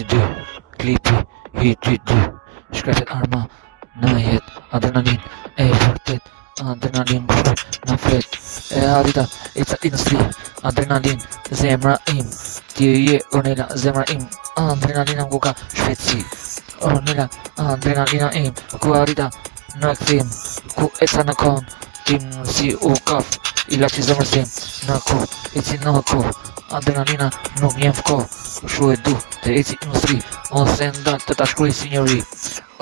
hiti 2, klipi, hiti 2, shkrepet arma, në jet, adrenalin, e vërtet, adrenalin kushoj, në flet, e arrita, it's a industry, adrenalin, zemra im, ti je Ornella, zemra im, adrenalina ku ka shpejtësi, Ornella, adrenalina im, ku arrita, në këthim, ku eca në kon, tim si u kaf, ila që zemërsim, në ku, eci në ku, adrenalina nuk jem fko, shu e du, të eci industri, ose nda të ta shkruaj si njëri,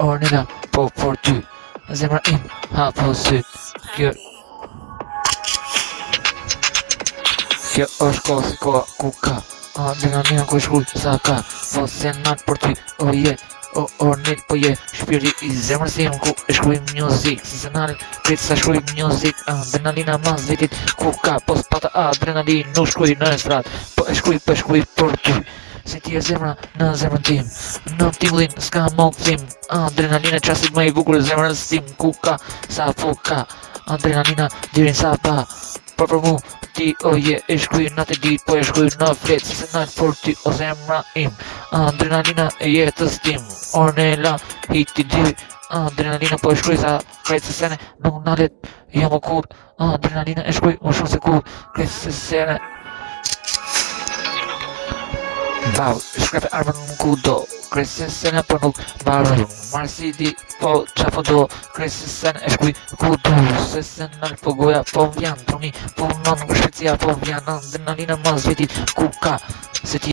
Ornella, po për ty, zemra im, hapo syt, kjo është kohë si koha ku ka, adrenalina ku shkruj sa ka, po se nat për ty, o je, o Ornell, po je, shpirti i zemrës tim ku e shkruj music, si se nalë, kretë sa shkruj music, adrenalina mas vitit ku ka, po s'pata adrenalin, nuk shkruj në strat, po e shkruj për ty, si ti e zemra në zemrën tim, në tingullin s'ka më këthim, adrenalina qasit më i bukur zemrës tim ku ka, sa po ka, adrenalina dirin sa pa, për mu ti o je e shkruj në të dit, po e shkruj në flet, si se nalë për ty o zemra im, adrenalina e jetës tim, Ornella, hiti 2, adrenalina po e shkruj sa krejtë se sene, nuk nalet, jam o kur, adrenalina e shkruj më shumë se kur, krejtë se sene, Bau, shkrepe armën në kudo, krejtë se sene po nuk baru, marë si di, po qa po do, krejtë se sene e shkruj kudo, se se nalë po goja, po vjan, truni, po non shpecia, po vjan, adrenalina mas vetit, ku ka, se ti